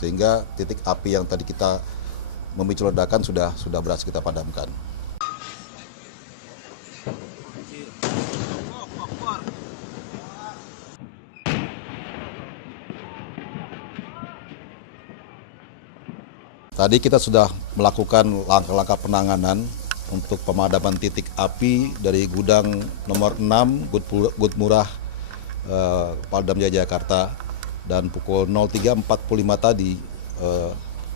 sehingga titik api yang tadi kita memicu ledakan sudah berhasil kita padamkan. Tadi kita sudah melakukan langkah-langkah penanganan untuk pemadaman titik api dari gudang nomor 6 Gut Murah Paldam Jaya Jakarta, dan pukul 03.45 tadi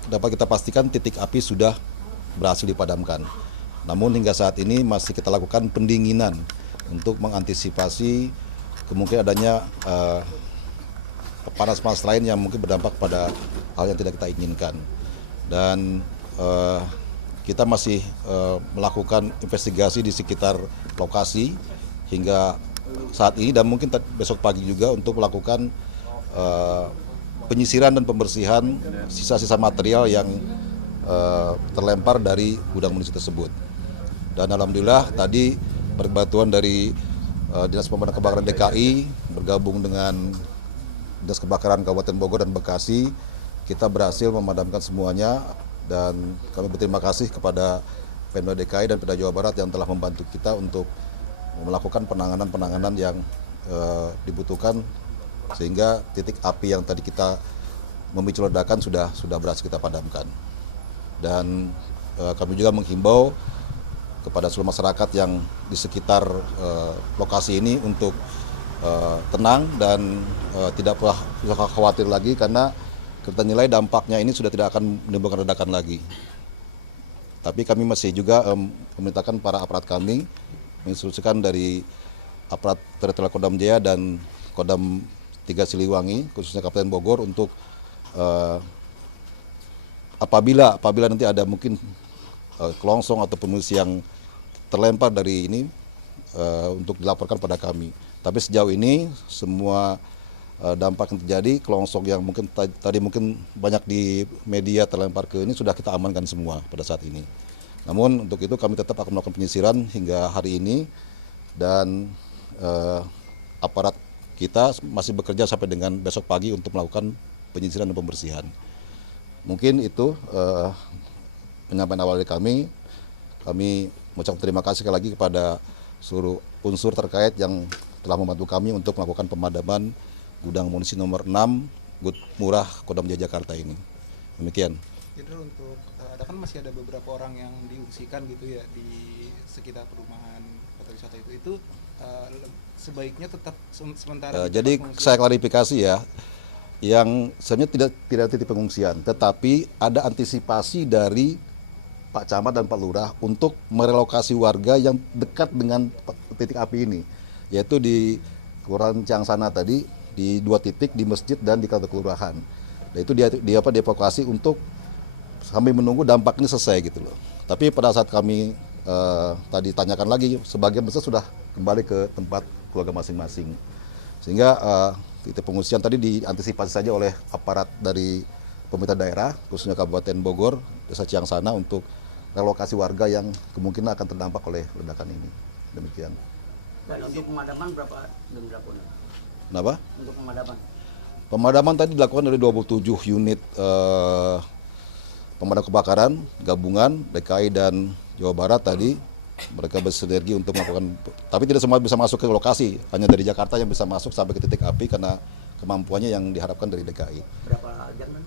dapat kita pastikan titik api sudah berhasil dipadamkan. Namun hingga saat ini masih kita lakukan pendinginan untuk mengantisipasi kemungkinan adanya panas-panas lain yang mungkin berdampak pada hal yang tidak kita inginkan. Dan kita masih melakukan investigasi di sekitar lokasi hingga saat ini, dan mungkin besok pagi juga untuk melakukan penyisiran dan pembersihan sisa-sisa material yang terlempar dari gudang munisi tersebut. Dan alhamdulillah tadi bantuan dari Dinas Pemadam Kebakaran DKI bergabung dengan Dinas Kebakaran Kabupaten Bogor dan Bekasi, kita berhasil memadamkan semuanya, dan kami berterima kasih kepada Pemda DKI dan Pemda Jawa Barat yang telah membantu kita untuk melakukan penanganan yang dibutuhkan, sehingga titik api yang tadi kita memicu ledakan sudah berhasil kita padamkan. Dan kami juga menghimbau kepada seluruh masyarakat yang di sekitar lokasi ini untuk tenang dan tidak perlu khawatir lagi, karena kita nilai dampaknya ini sudah tidak akan menimbulkan ledakan lagi. Tapi kami masih juga memerintahkan para aparat kami menginstruksikan dari aparat teritorial Kodam Jaya dan Kodam 3 Siliwangi, khususnya Kabupaten Bogor, untuk apabila nanti ada mungkin kelongsong atau pengungsi yang terlempar dari ini untuk dilaporkan pada kami. Tapi sejauh ini semua dampak yang terjadi, kelongsong yang mungkin tadi mungkin banyak di media terlempar ke ini, sudah kita amankan semua pada saat ini. Namun untuk itu kami tetap akan melakukan penyisiran hingga hari ini, dan aparat kita masih bekerja sampai dengan besok pagi untuk melakukan penyisiran dan pembersihan. Mungkin itu penyampaian awal dari kami. Kami mengucapkan terima kasih sekali lagi kepada seluruh unsur terkait yang telah membantu kami untuk melakukan pemadaman gudang munisi nomor 6 Gut Murah Kodam Jaya Jakarta ini. Demikian. Jenderal, untuk kan masih ada beberapa orang yang diungsikan gitu ya di sekitar perumahan kota wisata itu sebaiknya tetap sementara. Jadi saya klarifikasi ya, yang sebenarnya tidak titik pengungsian, tetapi ada antisipasi dari Pak Camat dan Pak Lurah untuk merelokasi warga yang dekat dengan titik api ini, yaitu di Kelurahan Ciangsana tadi, di 2 titik, di masjid dan di kantor kelurahan. Nah, itu dievakuasi untuk sambil menunggu dampak ini selesai gitu loh. Tapi pada saat kami tadi tanyakan lagi, sebagian besar sudah kembali ke tempat keluarga masing-masing. Sehingga titik pengungsian tadi diantisipasi saja oleh aparat dari pemerintah daerah, khususnya Kabupaten Bogor, Desa Ciangsana, untuk relokasi warga yang kemungkinan akan terdampak oleh ledakan ini. Demikian. Dan untuk pemadaman berapa jam dilakukan? Kenapa? Untuk pemadaman? Pemadaman tadi dilakukan oleh 27 unit pemadam kebakaran gabungan DKI dan Jawa Barat tadi. Mereka bersinergi untuk melakukan, tapi tidak semua bisa masuk ke lokasi, hanya dari Jakarta yang bisa masuk sampai ke titik api karena kemampuannya yang diharapkan dari DKI. Berapa jam kan?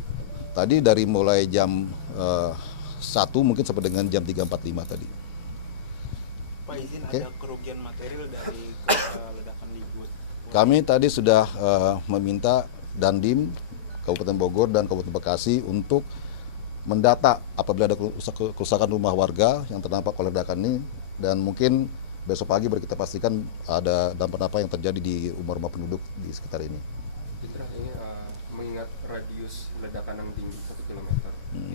Tadi dari mulai jam 1 mungkin sampai dengan jam 3.45 tadi. Pak, izin Oke. ada kerugian material dari ledakan di Gut. Kami tadi sudah meminta Dandim Kabupaten Bogor dan Kabupaten Bekasi untuk mendata apabila ada kerusakan rumah warga yang terdampak oleh ledakan ini, dan mungkin besok pagi baru kita pastikan ada dampak apa yang terjadi di rumah-rumah penduduk di sekitar ini. Jenderal, ini mengingat radius ledakan yang tinggi 1 km,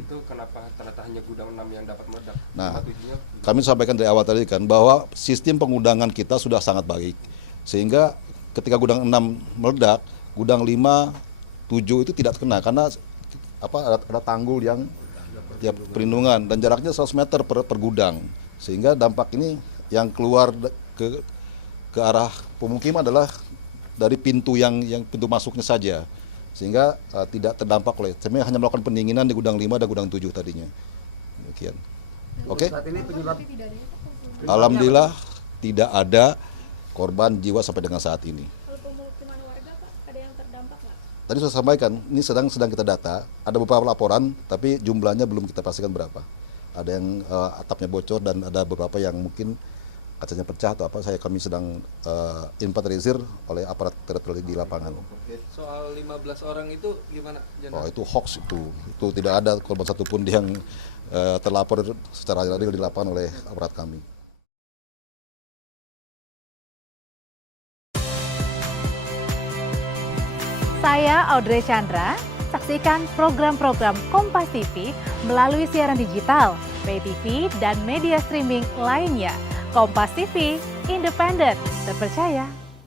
itu kenapa ternyata hanya gudang 6 yang dapat meledak? Nah, Tujuannya kami sampaikan dari awal tadi kan bahwa sistem pengundangan kita sudah sangat baik, sehingga ketika gudang 6 meledak, gudang 5, 7 itu tidak kena karena ada tanggul yang perlindungan dan jaraknya 100 meter per gudang, sehingga dampak ini yang keluar ke arah pemukiman adalah dari pintu yang pintu masuknya saja. sehingga tidak terdampak oleh. Kami hanya melakukan pendinginan di gudang 5 dan gudang 7 tadinya. Demikian. Oke. Saat ini penyebab Alhamdulillah tidak ada korban jiwa sampai dengan saat ini. Kalau pemukiman warga Pak, ada yang terdampak nggak? Tadi sudah sampaikan, ini sedang kita data. Ada beberapa laporan, tapi jumlahnya belum kita pastikan berapa. Ada yang atapnya bocor dan ada beberapa yang mungkin kacanya pecah atau apa. Kami sedang inventarisir oleh aparat teritorial di lapangan. Soal 15 orang itu gimana? Oh, itu hoax itu. Itu tidak ada korban satupun yang terlapor secara real di lapangan oleh aparat kami. Saya Audrey Chandra, saksikan program-program Kompas TV melalui siaran digital, pay TV, dan media streaming lainnya. Kompas TV, independen, terpercaya,